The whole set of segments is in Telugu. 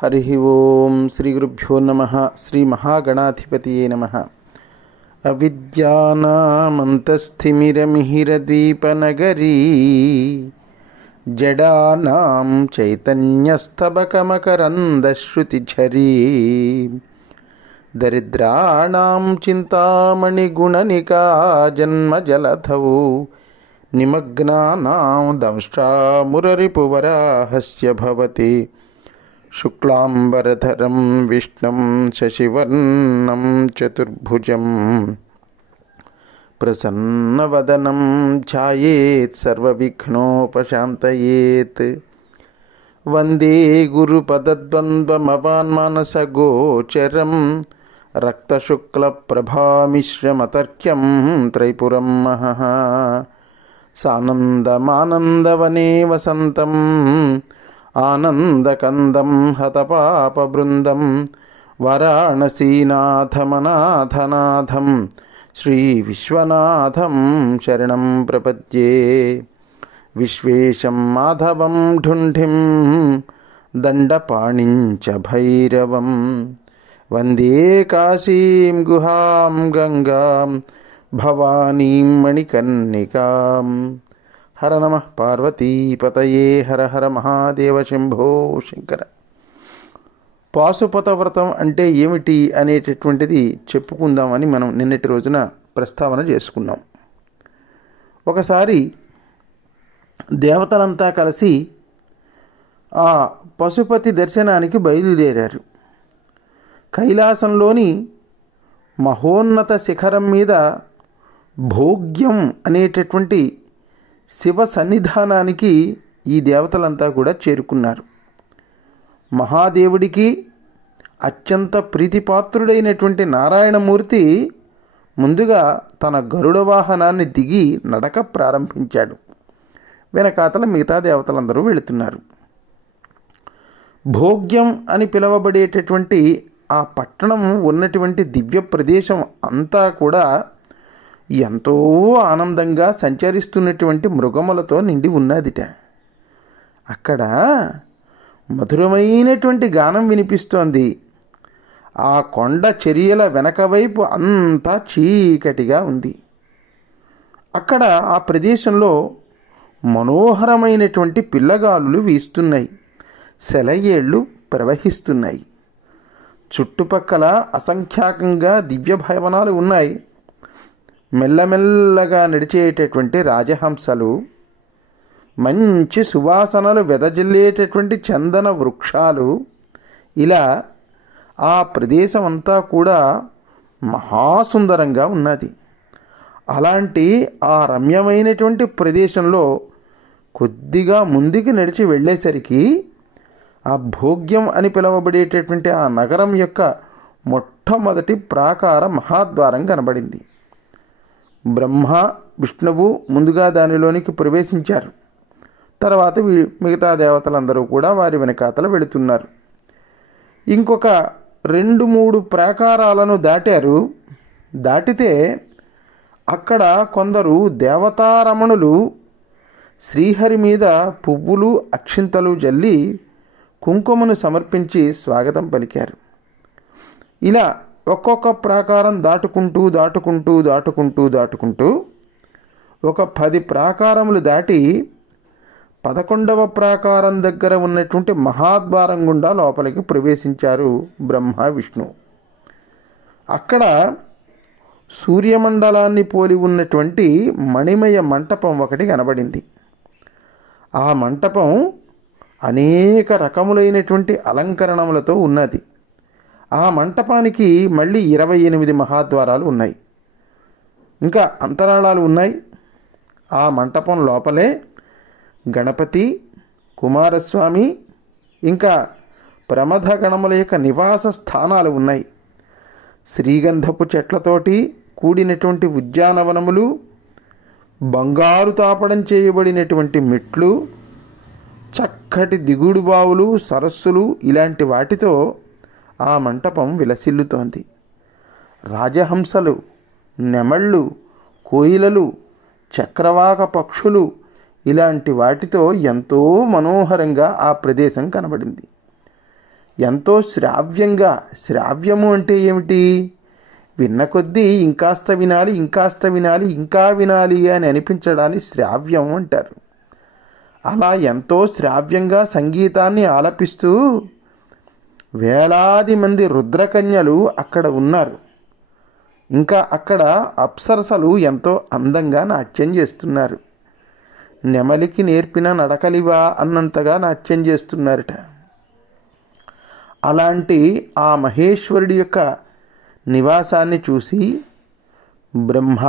హరి ఓం శ్రీ గురుభ్యో నమః. శ్రీ మహాగణాధిపతియే నమః. అవిద్యానామంతస్థిమిరమిహిరద్వీపనగరీ జడానాం చైతన్యస్తబకమకరందశ్రుతిఝరీ దరిద్రాణాం చింతామణిగుణనికా జన్మజలధౌ నిమగ్నానాం దంష్ట్రామురరిపువరాహస్య భవతి శుక్లాంబరధరం విష్ణుం శశివర్ణం చతుర్భుజం ప్రసన్నవదనం ధ్యాయేత్ సర్వవిఘ్నోపశాంతయేత్. వందే గురుపదద్వంద్వమవాన్మానసగోచరం రక్తశుక్లప్రభామిశ్రమతర్క్యం త్రైపురం మహః. సానందమానందవనే వసంతం ఆనందకందం హతపాపబృందం వారాణసీనాథమనాథనాథం శ్రీ విశ్వనాథం శరణం ప్రపద్యే. విశ్వేశం మాధవం ఢుంఢిం దండపాణిం చ భైరవం వందే కాశీం గుహాం గంగాం భవానీం మణికర్ణికాం. హర నమః పార్వతీపతయే. హర హర మహాదేవ శంభో శంకర. పాశుపత వ్రతం అంటే ఏమిటి అనేటటువంటిది చెప్పుకుందామని మనం నిన్నటి రోజున ప్రస్తావన చేసుకున్నాం. ఒకసారి దేవతలంతా కలిసి ఆ పశుపతి దర్శనానికి బయలుదేరారు. కైలాసంలోని మహోన్నత శిఖరం మీద భోగ్యం అనేటటువంటి శివ సన్నిధానానికి ఈ దేవతలంతా కూడా చేరుకున్నారు. మహాదేవుడికి అత్యంత ప్రీతిపాత్రుడైనటువంటి నారాయణమూర్తి ముందుగా తన గరుడ వాహనాన్ని దిగి నడక ప్రారంభించాడు. వెనకాతల మిగతా దేవతలందరూ వెళుతున్నారు. భోగ్యం అని పిలువబడేటటువంటి ఆ పట్టణం ఉన్నటువంటి దివ్య ప్రదేశం అంతా కూడా ఎంతో ఆనందంగా సంచరిస్తున్నటువంటి మృగములతో నిండి ఉన్నదిట. అక్కడ మధురమైనటువంటి గానం వినిపిస్తోంది. ఆ కొండ చర్యల వెనక వైపు అంతా చీకటిగా ఉంది. అక్కడ ఆ ప్రదేశంలో మనోహరమైనటువంటి పిల్లగాలులు వీస్తున్నాయి. సెలయేళ్ళు ప్రవహిస్తున్నాయి. చుట్టుపక్కల అసంఖ్యాకంగా దివ్య భవనాలు ఉన్నాయి. మెల్లమెల్లగా నడిచేటటువంటి రాజహంసలు, మంచి సువాసనలు వెదజల్లేటటువంటి చందన వృక్షాలు, ఇలా ఆ ప్రదేశం అంతా కూడా మహాసుందరంగా ఉన్నది. అలాంటి ఆ రమ్యమైనటువంటి ప్రదేశంలో కొద్దిగా ముందుకు నడిచి వెళ్ళేసరికి ఆ భోగ్యం అని పిలువబడేటటువంటి ఆ నగరం యొక్క మొట్టమొదటి ప్రాకార మహాద్వారం కనబడింది. బ్రహ్మ విష్ణువు ముందుగా దానిలోనికి ప్రవేశించారు. తర్వాత మిగతా దేవతలందరూ కూడా వారి వెనకాతల వెళుతున్నారు. ఇంకొక 2-3 ప్రాకారాలను దాటితే అక్కడ కొందరు దేవతారమణులు శ్రీహరి మీద పువ్వులు అక్షింతలు జల్లి కుంకుమను సమర్పించి స్వాగతం పలికారు. ఇలా ఒక్కొక్క ప్రాకారం దాటుకుంటూ ఒక 10 ప్రాకారములు దాటి 11వ ప్రాకారం దగ్గర ఉన్నటువంటి మహాద్వారం గుండా లోపలికి ప్రవేశించారు బ్రహ్మ విష్ణు. అక్కడ సూర్యమండలాన్ని పోలి ఉన్నటువంటి మణిమయ మంటపం ఒకటి కనబడింది. ఆ మంటపం అనేక రకములైనటువంటి అలంకరణములతో ఉన్నది. ఆ మంటపానికి మళ్ళీ 28 మహాద్వారాలు ఉన్నాయి. ఇంకా అంతరాళాలు ఉన్నాయి. ఆ మంటపం లోపలే గణపతి, కుమారస్వామి, ఇంకా ప్రమథ గణముల యొక్క నివాస స్థానాలు ఉన్నాయి. శ్రీగంధపు చెట్లతోటి కూడినటువంటి ఉద్యానవనములు, బంగారు తాపడం చేయబడినటువంటి మెట్లు, చక్కటి దిగుడు బావులు, సరస్సులు, ఇలాంటి వాటితో ఆ మంటపం విలసిల్లుతోంది. రాజహంసలు, నెమళ్ళు, కోయిలలు, చక్రవాక పక్షులు, ఇలాంటి వాటితో ఎంతో మనోహరంగా ఆ ప్రదేశం కనబడింది. ఎంతో శ్రావ్యంగా, శ్రావ్యము అంటే ఏమిటి? విన్న కొద్దీ ఇంకాస్త వినాలి, ఇంకాస్త వినాలి, ఇంకా వినాలి అని అనిపించడాన్ని శ్రావ్యం అంటారు. అలా ఎంతో శ్రావ్యంగా సంగీతాన్ని ఆలపిస్తూ వేలాది మంది రుద్రకన్యలు అక్కడ ఉన్నారు. ఇంకా అక్కడ అప్సరసలు ఎంతో అందంగా నాట్యం చేస్తున్నారు. నెమలికి నేర్పిన నడకలివా అన్నంతగా నాట్యం చేస్తున్నారట. అలాంటి ఆ మహేశ్వరుడి యొక్క నివాసాన్ని చూసి బ్రహ్మ,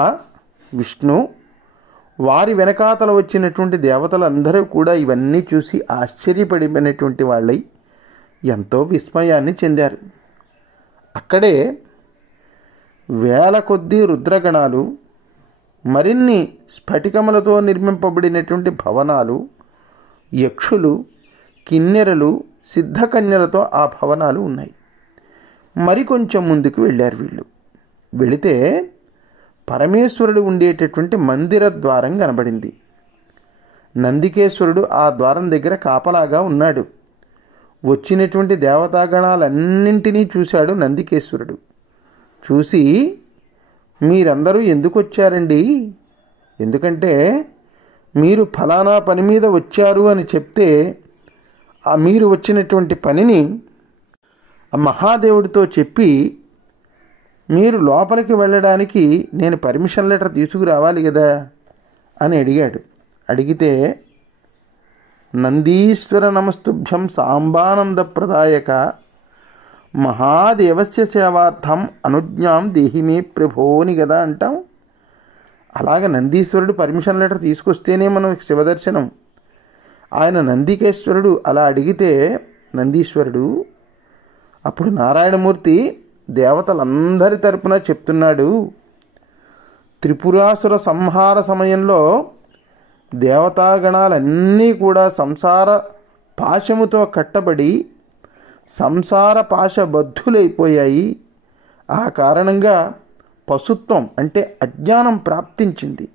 విష్ణు, వారి వెనకాతల వచ్చినటువంటి దేవతలందరూ కూడా ఇవన్నీ చూసి ఆశ్చర్యపడినటువంటి వాళ్ళై ఎంతో విస్మయాన్ని చెందారు. అక్కడే వేల కొద్దీ రుద్రగణాలు, మరిన్ని స్ఫటికములతో నిర్మింపబడినటువంటి భవనాలు, యక్షులు, కిన్నెరలు, సిద్ధకన్యలతో ఆ భవనాలు ఉన్నాయి. మరికొంచెం ముందుకు వెళ్ళారు వీళ్ళు. వెళితే పరమేశ్వరుడు ఉండేటటువంటి మందిర ద్వారం కనబడింది. నందికేశ్వరుడు ఆ ద్వారం దగ్గర కాపలాగా ఉన్నాడు. వచ్చినటువంటి దేవతాగణాలన్నింటినీ చూశాడు నందికేశ్వరుడు. చూసి, మీరందరూ ఎందుకు వచ్చారండి? ఎందుకంటే మీరు ఫలానా పని మీద వచ్చారు అని చెప్తే ఆ మీరు వచ్చినటువంటి పనిని మహాదేవుడితో చెప్పి మీరు లోపలికి వెళ్ళడానికి నేను పర్మిషన్ లెటర్ తీసుకురావాలి కదా అని అడిగాడు. అడిగితే నందీశ్వర నమస్తుభ్యం సాంబానంద ప్రదాయక మహాదేవస్య సేవార్థం అనుజ్ఞాం దేహిమే ప్రభోని కదా అంటాం. అలాగ నందీశ్వరుడు పర్మిషన్ లెటర్ తీసుకొస్తేనే మనం శివదర్శనం. ఆయన నందికేశ్వరుడు అలా అడిగితే నందీశ్వరుడు అప్పుడు నారాయణమూర్తి దేవతలందరి తరపున చెప్తున్నాడు, త్రిపురాసుర సంహార సమయంలో దేవతాగణాలన్నీ కూడా సంసార పాశముతో కట్టబడి సంసార పాశబద్ధులైపోయాయి. ఆ కారణంగా పశుత్వం అంటే అజ్ఞానం ప్రాప్తించింది.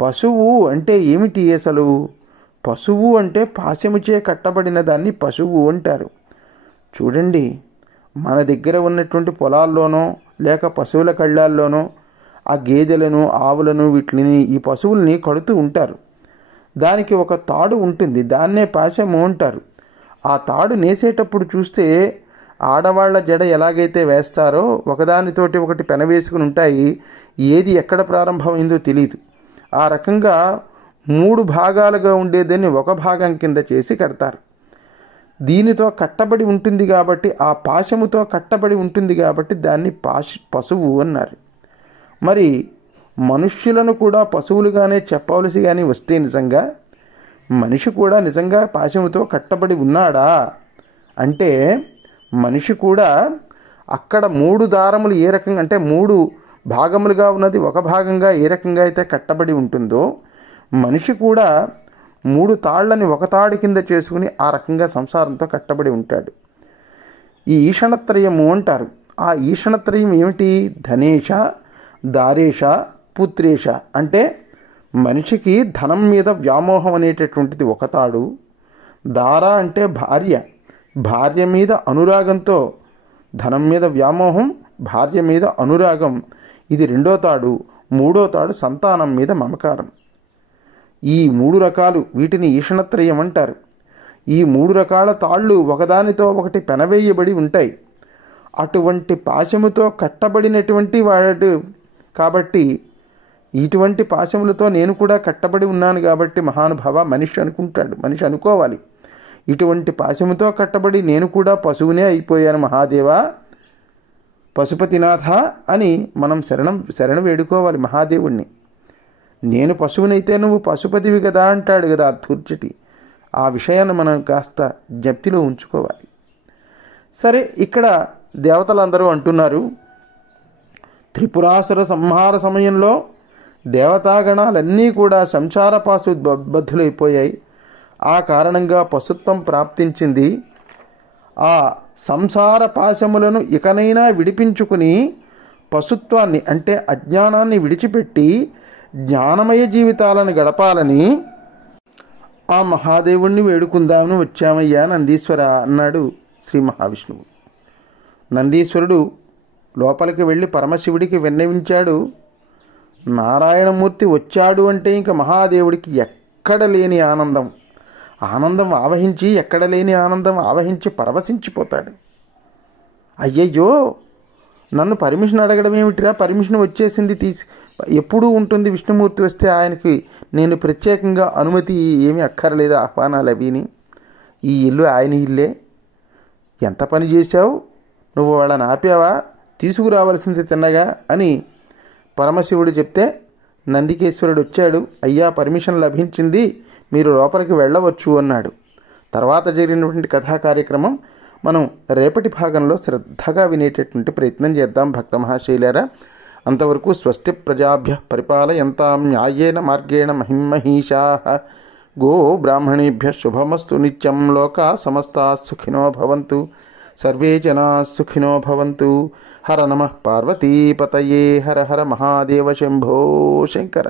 పశువు అంటే ఏమిటి అసలు? పశువు అంటే పాశముచే కట్టబడిన దాన్ని పశువు అంటారు. చూడండి, మన దగ్గర ఉన్నటువంటి పొలాల్లోనో లేక పశువుల కళ్ళాల్లోనో ఆ గేదెలను, ఆవులను, వీటిని, ఈ పశువుల్ని కడుతూ ఉంటారు. దానికి ఒక తాడు ఉంటుంది, దాన్నే పాశము అంటారు. ఆ తాడు నేసేటప్పుడు చూస్తే ఆడవాళ్ల జడ ఎలాగైతే వేస్తారో ఒకదానితోటి ఒకటి పెనవేసుకుని ఉంటాయి. ఏది ఎక్కడ ప్రారంభమైందో తెలియదు. ఆ రకంగా 3 భాగాలుగా ఉండేదాన్ని ఒక భాగం కింద చేసి కడతారు. దీనితో కట్టబడి ఉంటుంది కాబట్టి, ఆ పాశముతో కట్టబడి ఉంటుంది కాబట్టి దాన్ని పశువు అన్నారు. మరి మనుష్యులను కూడా పశువులుగానే చెప్పవలసి కానీ వస్తే నిజంగా మనిషి కూడా నిజంగా పాశముతో కట్టబడి ఉన్నాడా అంటే, మనిషి కూడా అక్కడ 3 దారములు ఏ రకంగా అంటే 3 భాగములుగా ఉన్నది ఒక భాగంగా ఏ రకంగా అయితే కట్టబడి ఉంటుందో, మనిషి కూడా 3 తాళ్లని ఒక తాడి కింద చేసుకుని ఆ రకంగా సంసారంతో కట్టబడి ఉంటాడు. ఈ ఈషణత్రయము అంటారు. ఆ ఈషణత్రయం ఏమిటి? ధనేష, దారేష, పుత్రేష. అంటే మనిషికి ధనం మీద వ్యామోహం అనేటటువంటిది ఒక తాడు, దార అంటే భార్య, భార్య మీద అనురాగంతో, ధనం మీద వ్యామోహం, భార్య మీద అనురాగం, ఇది 2వ తాడు. 3వ తాడు సంతానం మీద మమకారం. ఈ 3 రకాలు, వీటిని ఈషణత్రయం అంటారు. ఈ 3 రకాల తాళ్ళు ఒకదానితో ఒకటి పెనవేయబడి ఉంటాయి. అటువంటి పాశముతో కట్టబడినటువంటి వాడు కాబట్టి, ఇటువంటి పాశములతో నేను కూడా కట్టబడి ఉన్నాను కాబట్టి మహానుభావ మనిషి అనుకుంటాడు, మనిషి అనుకోవాలి. ఇటువంటి పాశముతో కట్టబడి నేను కూడా పశువునే అయిపోయాను మహాదేవా, పశుపతినాథ అని మనం శరణు వేడుకోవాలి మహాదేవుణ్ణి. నేను పశువునైతే నువ్వు పశుపతివి కదా అంటాడు కదా అధూర్జటి. ఆ విషయాన్ని మనం కాస్త జ్ఞప్తిలో ఉంచుకోవాలి. సరే, ఇక్కడ దేవతలందరూ అంటున్నారు, త్రిపురాసుర సంహార సమయంలో దేవతాగణాలన్నీ కూడా సంసార పాశు బద్ధులైపోయాయి. ఆ కారణంగా పశుత్వం ప్రాప్తించింది. ఆ సంసార పాశములను ఇకనైనా విడిపించుకుని పశుత్వాన్ని అంటే అజ్ఞానాన్ని విడిచిపెట్టి జ్ఞానమయ జీవితాలను గడపాలని ఆ మహాదేవుణ్ణి వేడుకుందామని వచ్చామయ్యా నందీశ్వర అన్నాడు శ్రీ మహావిష్ణువు. నందీశ్వరుడు లోపలికి వెళ్ళి పరమశివుడికి విన్నవించాడు. నారాయణమూర్తి వచ్చాడు అంటే ఇంక మహాదేవుడికి ఎక్కడ లేని ఆనందం ఆవహించి, ఎక్కడ లేని ఆనందం ఆవహించి పరవశించిపోతాడు. అయ్యయ్యో, నన్ను పర్మిషన్ అడగడం ఏమిటిరా, పర్మిషన్ వచ్చేసింది, ఎప్పుడూ ఉంటుంది విష్ణుమూర్తి వస్తే ఆయనకి నేను ప్రత్యేకంగా అనుమతి ఏమీ అక్కర్లేదు, ఆహ్వానాలు అవిని, ఈ ఇల్లు ఆయన ఇల్లే, ఎంత పని చేశావు నువ్వు, వాళ్ళని ఆపావా, తీసుకురావాల్సింది తిన్నగా అని పరమశివుడు చెప్తే నందికేశ్వరుడు వచ్చాడు. అయ్యా, పర్మిషన్ లభించింది, మీరు లోపలికి వెళ్ళవచ్చు అన్నాడు. తర్వాత జరిగినటువంటి కథా కార్యక్రమం మనం రేపటి భాగంలో శ్రద్ధగా వినేటటువంటి ప్రయత్నం చేద్దాం భక్త మహాశైలారా. అంతవరకు స్వస్తి ప్రజాభ్య పరిపాలయంతాం న్యాయేన మార్గేణ మహిమహీషాః. గో బ్రాహ్మణేభ్య శుభమస్తు నిత్యం. లోకా సమస్తా సుఖినో భవంతు. సర్వే జనా సుఖినో భవంతు. హర నమః పార్వతీపతయే. హర హర మహాదేవ శంభో శంకర.